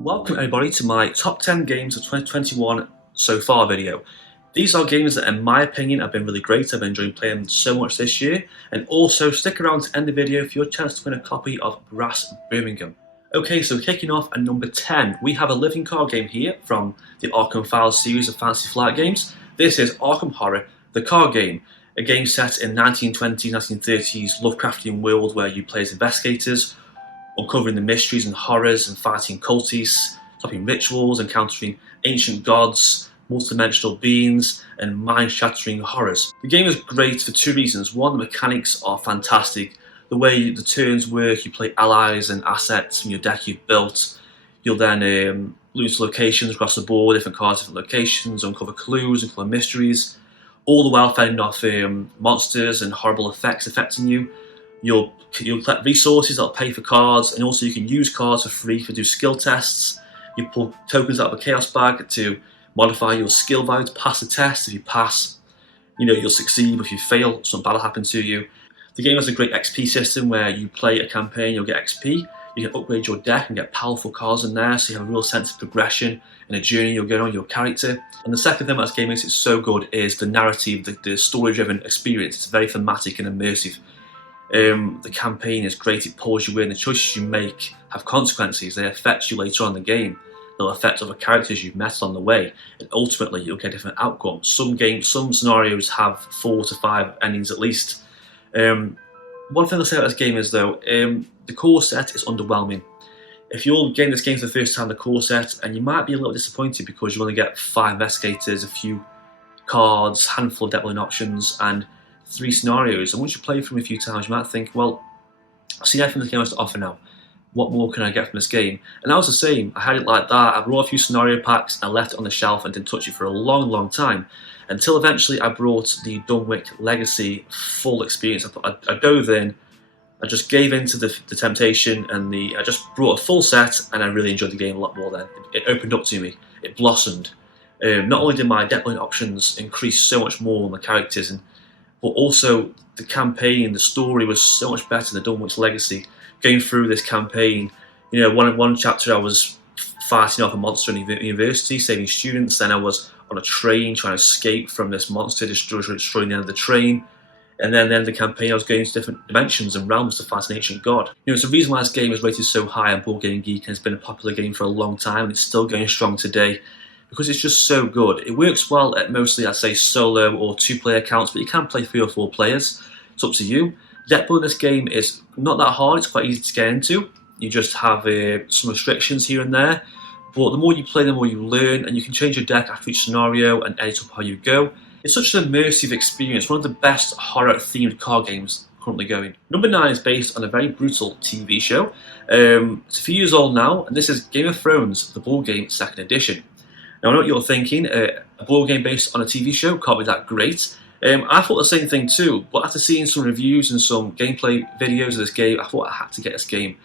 Welcome everybody to my top 10 games of 2021 so far video. These are games that in my opinion have been really great. I've been enjoying playing them so much this year, and also stick around to end the video for your chance to win a copy of Brass Birmingham. Okay, so kicking off at number 10, we have a living card game here from the Arkham Files series of Fantasy Flight games. This is Arkham Horror, the card game, a game set in 1920s, 1930s Lovecraftian world where you play as investigators, uncovering the mysteries and horrors and fighting cultists, stopping rituals, encountering ancient gods, multidimensional beings, and mind-shattering horrors. The game is great for two reasons. One, the mechanics are fantastic. The way the turns work, you play allies and assets from your deck you've built. You'll then lose locations across the board, different cards, different locations, uncover clues, uncover mysteries, all the while fending off monsters and horrible effects affecting you. You'll collect resources that'll pay for cards, and also you can use cards for free to do skill tests. You pull tokens out of a chaos bag to modify your skill value to pass the test. If you pass, you'll succeed, but if you fail, something bad will happen to you. The game has a great XP system where you play a campaign, you'll get XP. You can upgrade your deck and get powerful cards in there, so you have a real sense of progression and a journey you're going on your character. And the second thing about this game makes it so good is the narrative, the story-driven experience. It's very thematic and immersive. The campaign is great, it pulls you in, the choices you make have consequences, they affect you later on in the game, they'll affect other characters you've met on the way, and ultimately you'll get different outcomes. Some scenarios have 4 to 5 endings at least. One thing I'll say about this game is though, the core set is underwhelming. If you're getting this game for the first time, the core set, and you might be a little disappointed because you only get 5 investigators, a few cards, handful of deck building options, and 3 scenarios, and once you play through them a few times, you might think, well, I've seen everything this game has to offer now. What more can I get from this game? And I was the same. I had it like that. I brought a few scenario packs, and I left it on the shelf and didn't touch it for a long, long time, until eventually I brought the Dunwich Legacy full experience. I dove in, I just gave in to the temptation, and I just brought a full set, and I really enjoyed the game a lot more then. It opened up to me. It blossomed. Not only did my deck building options increase so much more on the characters, but also the campaign, the story was so much better than Dunwich Legacy. Going through this campaign, one chapter I was fighting off a monster in the university, saving students. Then I was on a train trying to escape from this monster, destroying the end of the train. And then the campaign, I was going to different dimensions and realms to fight an ancient god. It's the reason why this game is rated so high on Board Game Geek and has been a popular game for a long time, and it's still going strong today, because it's just so good. It works well at mostly, I'd say, solo or 2-player accounts, but you can play 3 or 4 players. It's up to you. Deck building in this game is not that hard, it's quite easy to get into. You just have some restrictions here and there, but the more you play, the more you learn, and you can change your deck after each scenario and edit up how you go. It's such an immersive experience, one of the best horror-themed card games currently going. Number 9 is based on a very brutal TV show. It's a few years old now, and this is Game of Thrones, the board game 2nd edition. Now I know what you're thinking, a board game based on a TV show can't be that great. I thought the same thing too, but after seeing some reviews and some gameplay videos of this game, I thought I had to get this game.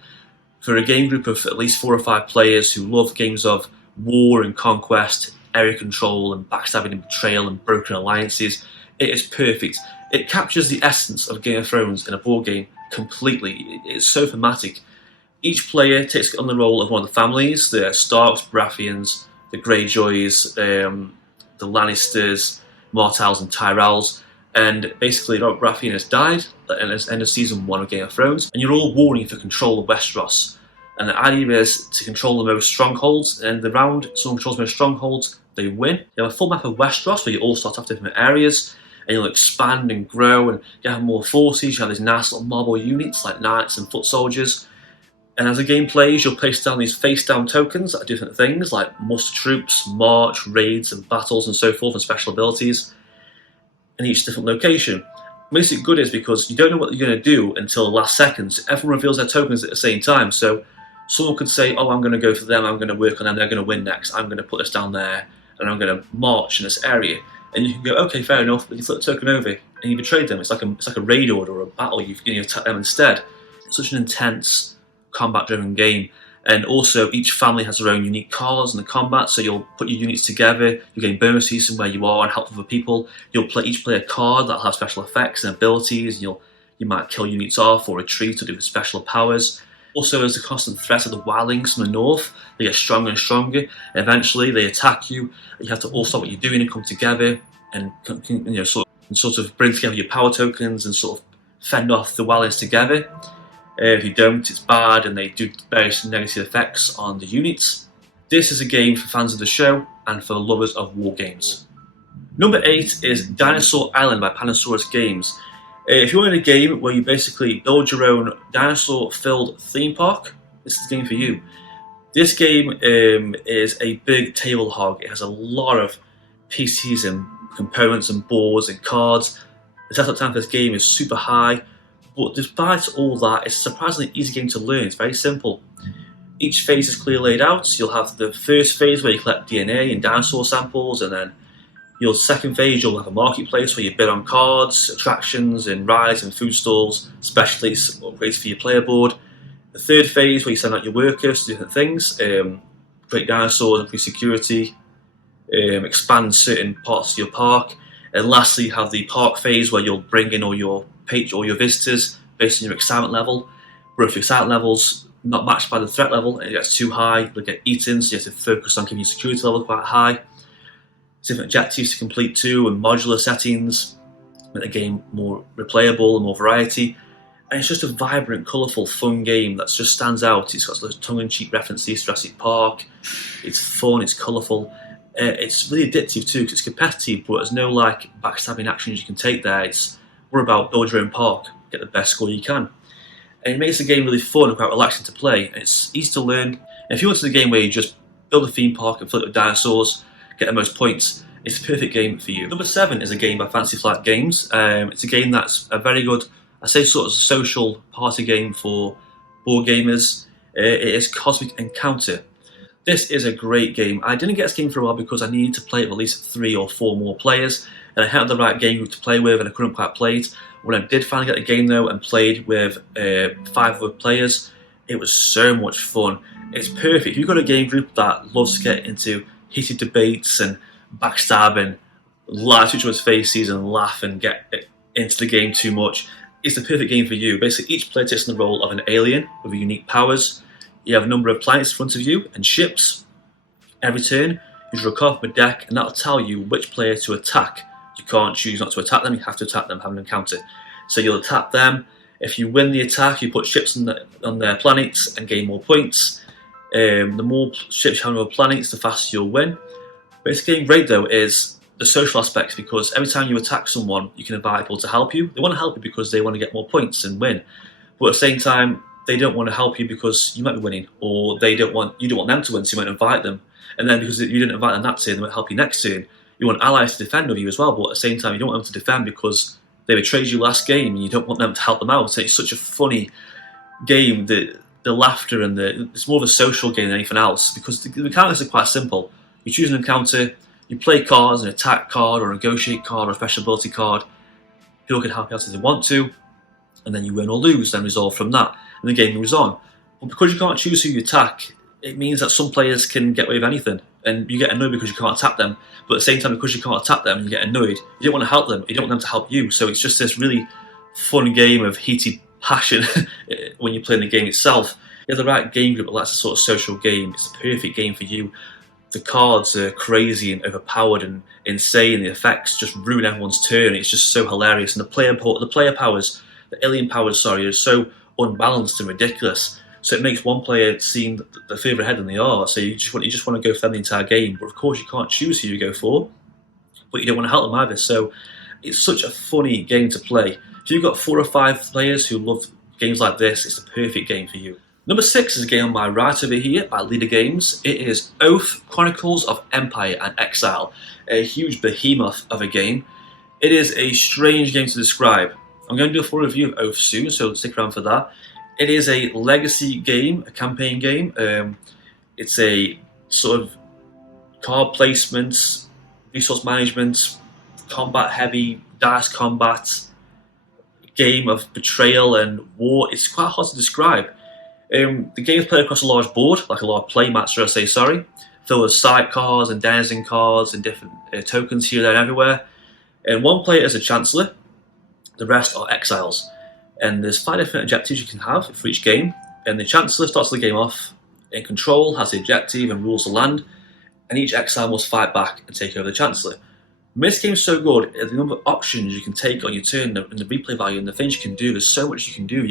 For a game group of at least 4 or 5 players who love games of war and conquest, area control and backstabbing and betrayal and broken alliances, it is perfect. It captures the essence of Game of Thrones in a board game completely. It's so thematic. Each player takes on the role of one of the families, the Starks, Baratheons, the Greyjoys, the Lannisters, Martells and Tyrells, and basically Robert Baratheon has died at the end of season 1 of Game of Thrones, and you're all warring for control of Westeros. And the idea is to control the most strongholds, and the round someone controls the most strongholds, they win. You have a full map of Westeros where you all start off different areas, and you'll expand and grow, and you have more forces. You have these nice little marble units like knights and foot soldiers. And as the game plays, you'll place down these face-down tokens that do different things, like muster troops, march, raids, and battles, and so forth, and special abilities in each different location. What makes it good is because you don't know what you're going to do until the last seconds. Everyone reveals their tokens at the same time, so someone could say, oh, I'm going to go for them, I'm going to work on them, they're going to win next, I'm going to put this down there, and I'm going to march in this area. And you can go, okay, fair enough, but you flip the token over, and you betrayed them. It's like a raid order or a battle, you attack them instead. It's such an intense, combat-driven game, and also each family has their own unique cards in the combat, so you'll put your units together, you're getting bonuses from where you are and help other people. You'll each play a card that'll have special effects and abilities, and you might kill units off or retreat or do special powers. Also, there's the constant threat of the wildlings from the north. They get stronger and stronger, and eventually they attack you. You have to all stop what you're doing and come together and sort of bring together your power tokens and sort of fend off the wildlings together. If you don't, it's bad, and they do various negative effects on the units. This is a game for fans of the show and for lovers of war games. Number 8 is Dinosaur Island by Panasaurus Games. If you wanted a game where you basically build your own dinosaur-filled theme park, this is the game for you. This game is a big table hog. It has a lot of PCs and components and boards and cards. The setup time for this game is super high, but despite all that, it's a surprisingly easy game to learn. It's very simple. Each phase is clearly laid out. You'll have the first phase where you collect DNA and dinosaur samples, and then your second phase, you'll have a marketplace where you bid on cards, attractions, and rides and food stalls, specialties, upgrades for your player board. The third phase, where you send out your workers to different things, create dinosaurs, improve security, expand certain parts of your park. And lastly, you have the park phase, where you'll bring in all your visitors based on your excitement level. But if your excitement level's not matched by the threat level and it gets too high, you'll get eaten, so you have to focus on keeping your security level quite high. Different objectives to complete too, and modular settings make the game more replayable and more variety. And it's just a vibrant, colourful, fun game that just stands out. It's got those tongue-in-cheek references to Jurassic Park. It's fun, it's colourful. It's really addictive too, because it's competitive, but there's no like backstabbing actions you can take there. We're about build your own park, get the best score you can. And it makes the game really fun and quite relaxing to play. And it's easy to learn. And if you wanted a game where you just build a theme park and fill it with dinosaurs, get the most points, it's the perfect game for you. Number 7 is a game by Fantasy Flight Games. It's a game that's a very good, I say sort of social party game for board gamers. It is Cosmic Encounter. This is a great game. I didn't get this game for a while because I needed to play it with at least 3 or 4 more players, and I had the right game group to play with, and I couldn't quite play it. When I did finally get the game though and played with 5 other players, it was so much fun. It's perfect. If you've got a game group that loves to get into heated debates and backstab and lie to each other's faces and laugh and get into the game too much, it's the perfect game for you. Basically, each player takes on the role of an alien with unique powers. You have a number of planets in front of you and ships. Every turn, you draw a card from a deck, and that'll tell you which player to attack. You can't choose not to attack them, you have to attack them, have an encounter. So you'll attack them. If you win the attack, you put ships on their planets and gain more points. The more ships you have on your planets, the faster you'll win. But it's getting great though is the social aspects, because every time you attack someone, you can invite people to help you. They want to help you because they want to get more points and win. But at the same time, they don't want to help you because you might be winning, or you don't want them to win, so you might invite them. And then because you didn't invite them that turn, they might help you next turn. You want allies to defend with you as well, but at the same time, you don't want them to defend because they betrayed you last game, and you don't want them to help them out. So it's such a funny game. The laughter and it's more of a social game than anything else, because the mechanics are quite simple. You choose an encounter, you play cards, an attack card or a negotiate card or a special ability card. People can help you out if they want to, and then you win or lose, then resolve from that, and the game moves on. But because you can't choose who you attack, it means that some players can get away with anything, and you get annoyed because you can't attack them. But at the same time, because you can't attack them, you get annoyed. You don't want to help them, you don't want them to help you. So it's just this really fun game of heated passion when you're playing the game itself. You have the right game group that likes a sort of social game. It's the perfect game for you. The cards are crazy and overpowered and insane. The effects just ruin everyone's turn. It's just so hilarious. And the player powers, the alien powers, sorry, are so unbalanced and ridiculous. So it makes one player seem they're further ahead than they are. So you just want to go for them the entire game. But of course you can't choose who you go for, but you don't want to help them either. So it's such a funny game to play. If you've got 4 or 5 players who love games like this, it's the perfect game for you. Number 6 is a game on my right over here by Leader Games. It is Oath, Chronicles of Empire and Exile, a huge behemoth of a game. It is a strange game to describe. I'm going to do a full review of Oath soon, so stick around for that. It is a legacy game, a campaign game. It's a sort of card placement, resource management, combat heavy, dice combat, game of betrayal and war. It's quite hard to describe. The game is played across a large board, like a large play mat, filled with side cards and denizen cards and different tokens here, there and everywhere. And one player is a Chancellor, the rest are exiles. And there's 5 different objectives you can have for each game. And the Chancellor starts the game off in control, has the objective and rules the land, and each exile must fight back and take over the Chancellor. This game is so good, the number of options you can take on your turn and the replay value and the things you can do, there's so much you can do.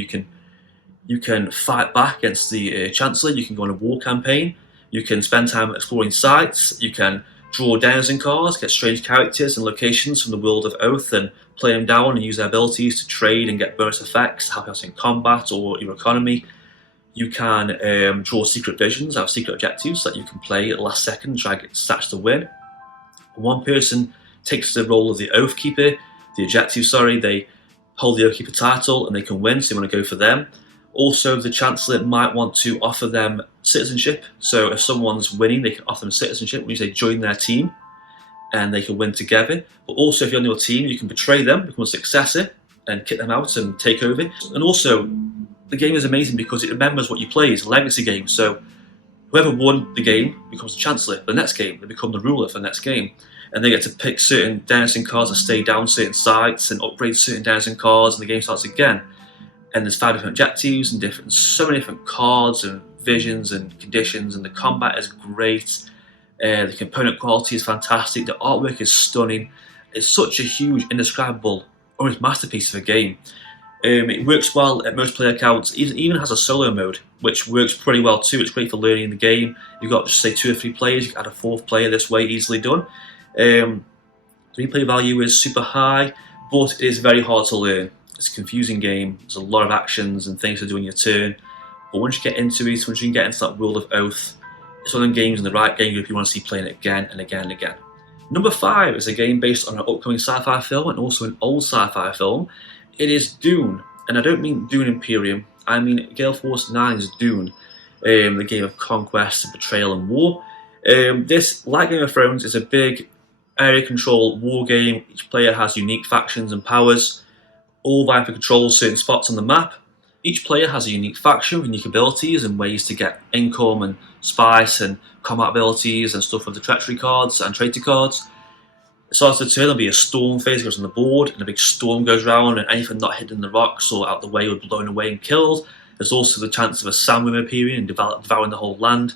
You can fight back against the Chancellor, you can go on a war campaign, you can spend time exploring sites, you can draw denizen cards, get strange characters and locations from the world of Oath and play them down and use their abilities to trade and get bonus effects, help out in combat or your economy. You can draw secret visions out of secret objectives that you can play at the last second and try to get stats to win. One person takes the role of the Oath Keeper, the objective, they hold the Oath Keeper title and they can win, so you want to go for them. Also, the Chancellor might want to offer them citizenship, so if someone's winning, they can offer them citizenship, which means they join their team and they can win together. But also, if you're on your team, you can betray them, become a successor, and kick them out and take over. And also, the game is amazing because it remembers what you play. It's a legacy game, so whoever won the game becomes the Chancellor for the next game. They become the ruler for the next game. And they get to pick certain denizen cards that stay down certain sites and upgrade certain denizen cards, and the game starts again. And there's 5 different objectives and so many different cards and visions and conditions, and the combat is great. The component quality is fantastic. The artwork is stunning. It's such a huge, indescribable, almost masterpiece of a game. It works well at most player counts. It even has a solo mode, which works pretty well too. It's great for learning the game. You've got just say 2 or 3 players. You can add a 4th player this way, easily done. The replay value is super high, but it is very hard to learn. It's a confusing game. There's a lot of actions and things to do in your turn. But once you get into it, once you can get into that world of Oath, it's one of them games in the right game group you want to see playing it again and again and again. Number 5 is a game based on an upcoming sci-fi film and also an old sci-fi film. It is Dune, and I don't mean Dune Imperium. I mean Gale Force 9's Dune, the game of conquest, betrayal and war. This, like Game of Thrones, is a big area control war game. Each player has unique factions and powers, all vying for control certain spots on the map. Each player has a unique faction with unique abilities and ways to get income and spice and combat abilities and stuff with the treachery cards and traitor cards. It starts the turn, there'll be a storm phase that goes on the board, and a big storm goes around, and anything not hidden in the rocks or out the way will be blown away and killed. There's also the chance of a sandworm appearing and devouring the whole land.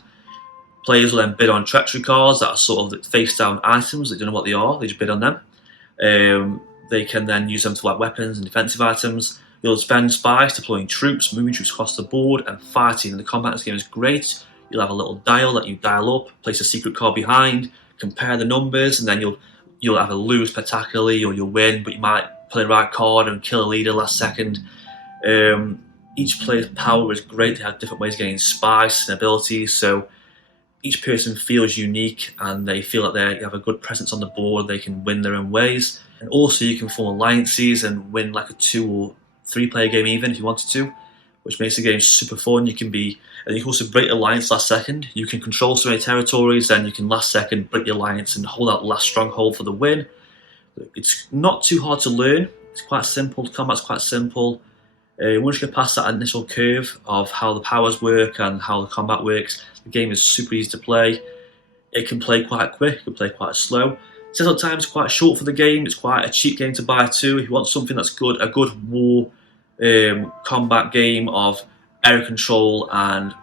Players will then bid on treachery cards that are sort of face-down items. They don't know what they are, they just bid on them. They can then use them to like weapons and defensive items. You'll spend spice deploying troops, moving troops across the board and fighting. And the combat in this game is great. You'll have a little dial that you dial up, place a secret card behind, compare the numbers, and then you'll either lose spectacularly or you'll win, but you might play the right card and kill a leader last second. Each player's power is great. They have different ways of getting spice and abilities, so each person feels unique and they feel like they have a good presence on the board. They can win their own ways. And also you can form alliances and win like a 2 or 3 player game even if you wanted to, which makes the game super fun. And you can also break alliance last second. You can control so many territories, then you can last second break the alliance and hold out the last stronghold for the win. It's not too hard to learn. It's quite simple. The combat's quite simple. Once you get past that initial curve of how the powers work and how the combat works, the game is super easy to play. It can play quite quick, it can play quite slow. Setup time is quite short for the game. It's quite a cheap game to buy too. If you want something that's good, a good war combat game of area control and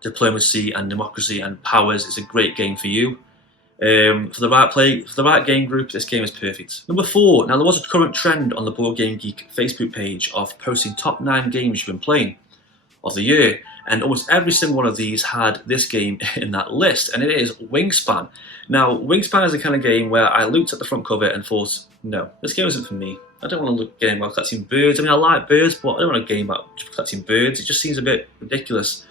diplomacy and democracy and powers, it's a great game for you. For the right game group, this game is perfect. Number 4. Now there was a current trend on the Board Game Geek Facebook page of posting top 9 games you've been playing of the year, and almost every single one of these had this game in that list, and it is Wingspan. Now Wingspan is the kind of game where I looked at the front cover and thought, no, this game isn't for me. I don't want to look a game about collecting birds. I mean, I like birds, but I don't want a game about just collecting birds. It just seems a bit ridiculous.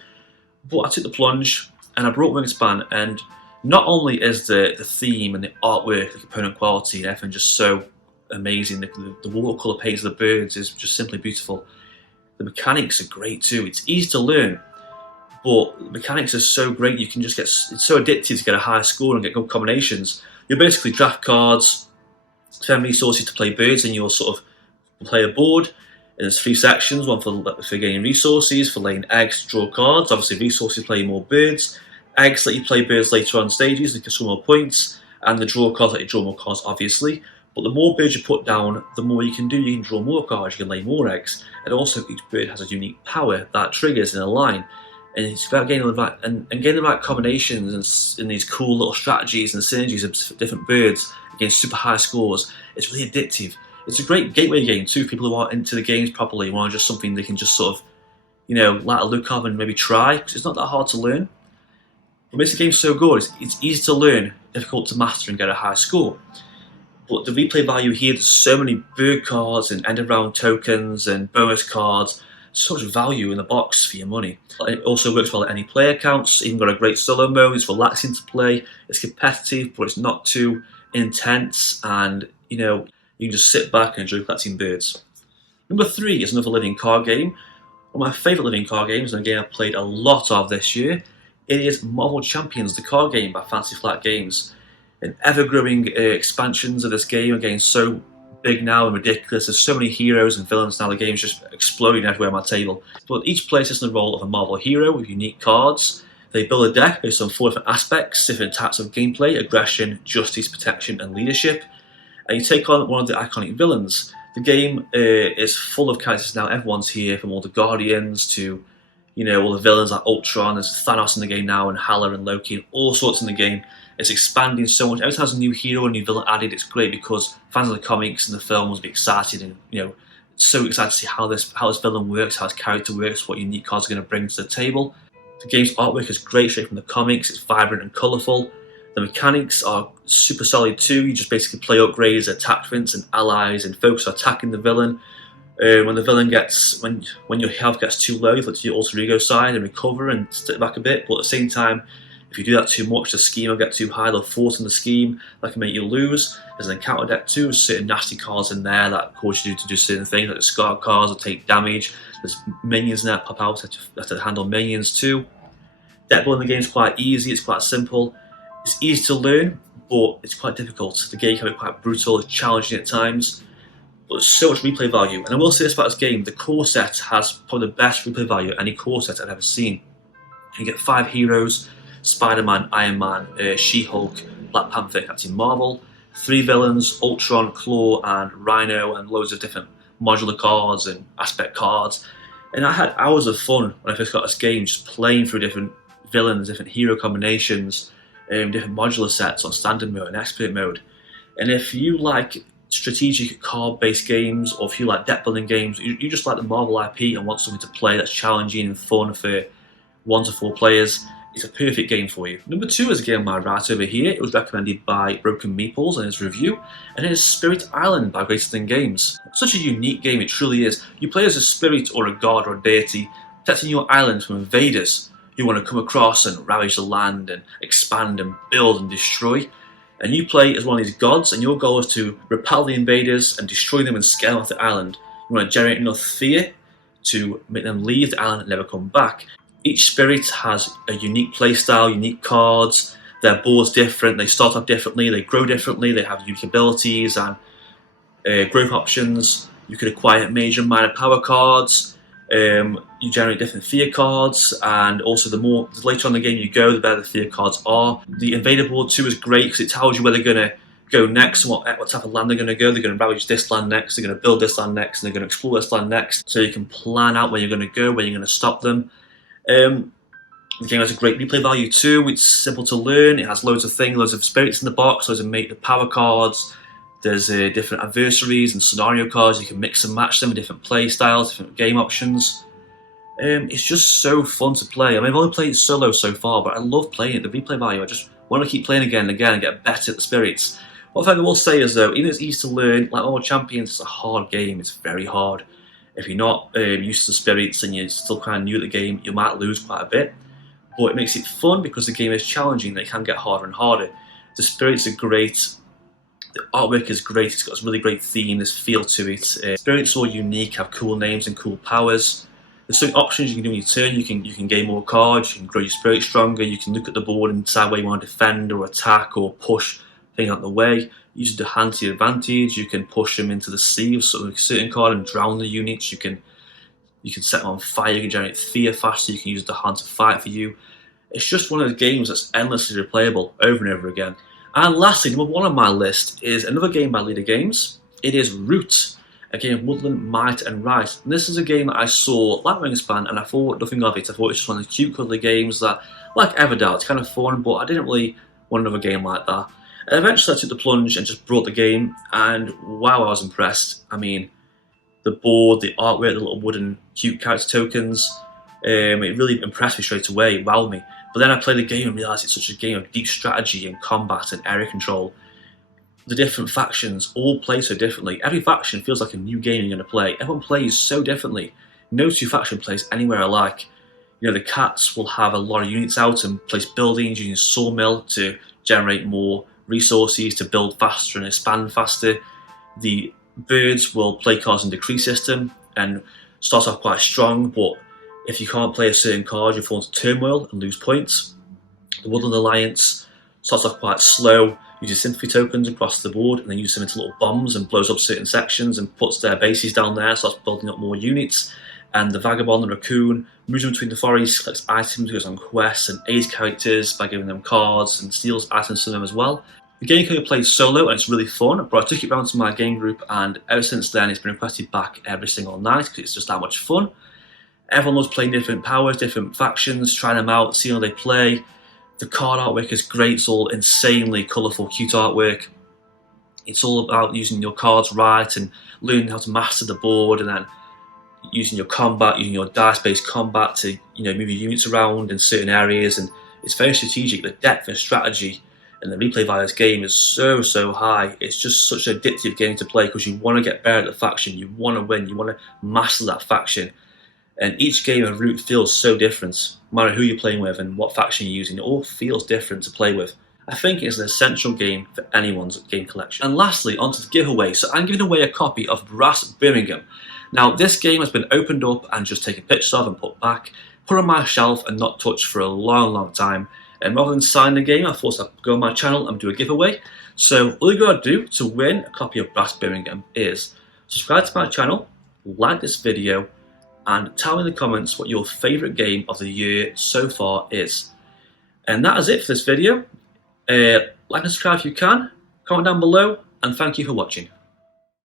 But I took the plunge and I brought Wingspan, and not only is the theme and the artwork, the component quality and everything just so amazing, the watercolour paints of the birds is just simply beautiful. The mechanics are great too. It's easy to learn, but the mechanics are so great you can just it's so addictive to get a high score and get good combinations. You basically draft cards, spend resources to play birds, and you'll sort of play a board. And there's 3 sections, one for gaining resources, for laying eggs to draw cards. Obviously resources play more birds. Eggs let you play birds later on stages and can score more points, and the draw cards let you draw more cards, obviously. But the more birds you put down, the more you can do. You can draw more cards, you can lay more eggs, and also each bird has a unique power that triggers in a line. And it's about getting the right combinations and these cool little strategies and synergies of different birds against super high scores. It's really addictive. It's a great gateway game too. People who aren't into the games properly want just something they can just sort of, like a look of and maybe try, because it's not that hard to learn. What makes the game so good is it's easy to learn, difficult to master and get a high score. But the replay value here, there's so many bird cards and end of round tokens and bonus cards. So much value in the box for your money. It also works well at any player counts. Even got a great solo mode. It's relaxing to play. It's competitive, but it's not too intense. And you can just sit back and enjoy collecting birds. Number 3 is another living card game. One of my favourite living card games, and a game I've played a lot of this year. It is Marvel Champions, the card game by Fantasy Flight Games. And ever-growing expansions of this game are getting so big now and ridiculous. There's so many heroes and villains now. The game's just exploding everywhere on my table. But each player takes the role of a Marvel hero with unique cards. They build a deck based on 4 different aspects, different types of gameplay: aggression, justice, protection, and leadership. And you take on one of the iconic villains. The game is full of characters now. Everyone's here, from all the Guardians to all the villains like Ultron. There's Thanos in the game now, and Hala and Loki, and all sorts in the game. It's expanding so much. Every time there's a new hero, a new villain added, it's great because fans of the comics and the film will be excited and so excited to see how this villain works, how his character works, what unique cards are going to bring to the table. The game's artwork is great, straight from the comics. It's vibrant and colourful. The mechanics are super solid too. You just basically play upgrades, attachments, and allies, and focus on attacking the villain. When your health gets too low, you look to your alter ego side and recover and step back a bit. But at the same time, if you do that too much, the scheme will get too high. They'll force in the scheme that can make you lose. There's an encounter deck too. There's certain nasty cards in there that cause you to do certain things, like the scar cards will take damage. There's minions in there that pop out. You have to handle minions too. Deck building in the game is quite easy. It's quite simple. It's easy to learn, but it's quite difficult. The game can be quite brutal. It's challenging at times. But there's so much replay value. And I will say this about this game: the core set has probably the best replay value of any core set I've ever seen. You get 5 heroes: Spider-Man, Iron Man, She-Hulk, Black Panther, Captain Marvel. 3 villains: Ultron, Claw, and Rhino, and loads of different modular cards and aspect cards. And I had hours of fun when I first got this game, just playing through different villains, different hero combinations, different modular sets on standard mode and expert mode. And if you like strategic card-based games, or if you like deck building games, you just like the Marvel IP and want something to play that's challenging and fun for 1 to 4 players, it's a perfect game for you. Number 2 is a game by right over here. It was recommended by Broken Meeples in his review, and it is Spirit Island by Greater Than Games. Such a unique game, it truly is. You play as a spirit or a god or a deity, protecting your island from invaders who want to come across and ravage the land and expand and build and destroy. And you play as one of these gods, and your goal is to repel the invaders and destroy them and scare them off the island. You want to generate enough fear to make them leave the island and never come back. Each spirit has a unique playstyle, unique cards. Their board's different. They start off differently. They grow differently. They have unique abilities and growth options. You can acquire major and minor power cards. You generate different fear cards, and also the later on in the game you go, the better the fear cards are. The invader board too is great because it tells you where they're going to go next and what type of land they're going to go. They're going to ravage this land next. They're going to build this land next, and they're going to explore this land next. So you can plan out where you're going to go, where you're going to stop them. The game has a great replay value too. It's simple to learn. It has loads of things, loads of spirits in the box, loads of the power cards. There's different adversaries and scenario cards. You can mix and match them with different play styles, different game options. It's just so fun to play. I mean, I've only played it solo so far, but I love playing it. The replay value, I just want to keep playing again and again and get better at the spirits. One thing I will say is though, even though it's easy to learn, like Marvel Champions, it's a hard game. It's very hard. If you're not used to the spirits and you're still kind of new at the game, you might lose quite a bit. But it makes it fun because the game is challenging. It can get harder and harder. The spirits are great. The artwork is great. It's got a really great theme, this feel to it. Spirits are all unique, have cool names and cool powers. There's certain options you can do on your turn. You can gain more cards. You can grow your spirit stronger. You can look at the board and decide where you want to defend or attack or push things out of the way. Use the hand to your advantage. You can push them into the sea of sort of a certain card and drown the units. You can set them on fire. You can generate fear faster. You can use the hand to fight for you. It's just one of the games that's endlessly replayable over and over again. And lastly, number 1 on my list is another game by Leader Games. It is Root, a game of woodland might and right. And this is a game that I saw like Wingspan and I thought nothing of it. I thought it was just one of the cute cuddly games that, like Everdell, it's kind of fun, but I didn't really want another game like that. And eventually I took the plunge and just brought the game, and wow, I was impressed. I mean, the board, the artwork, the little wooden cute character tokens, it really impressed me straight away, wowed me. But then I played the game and realised it's such a game of deep strategy and combat and area control. The different factions all play so differently. Every faction feels like a new game you're going to play. Everyone plays so differently. No two faction plays anywhere alike. You know, the cats will have a lot of units out and place buildings using sawmill to generate more resources to build faster and expand faster. The birds will play cards in the decree system and start off quite strong, but if you can't play a certain card, you fall into turmoil and lose points. The Woodland Alliance starts off quite slow, uses sympathy tokens across the board, and then uses them into little bombs and blows up certain sections and puts their bases down there, starts building up more units. And the Vagabond and Raccoon moves in between the forests, collects items, goes on quests, and aids characters by giving them cards and steals items from them as well. The game can be played solo and it's really fun, but I took it round to my game group, and ever since then it's been requested back every single night because it's just that much fun. Everyone loves playing different powers, different factions, trying them out, seeing how they play. The card artwork is great, it's all insanely colourful, cute artwork. It's all about using your cards right and learning how to master the board, and then using your combat, using your dice-based combat to move your units around in certain areas, and it's very strategic. The depth and strategy and the replay value of this game is so high. It's just such an addictive game to play because you want to get better at the faction, you want to win, you want to master that faction. And each game of Root feels so different, no matter who you're playing with and what faction you're using. It all feels different to play with. I think it's an essential game for anyone's game collection. And lastly, onto the giveaway. So I'm giving away a copy of Brass Birmingham. Now, this game has been opened up and just taken pictures of and put back, put on my shelf and not touched for a long time. And rather than sign the game, I thought I'd go on my channel and do a giveaway. So all you gotta do to win a copy of Brass Birmingham is subscribe to my channel, like this video, and tell me in the comments what your favourite game of the year so far is. And that is it for this video. Like and subscribe if you can, comment down below, and thank you for watching.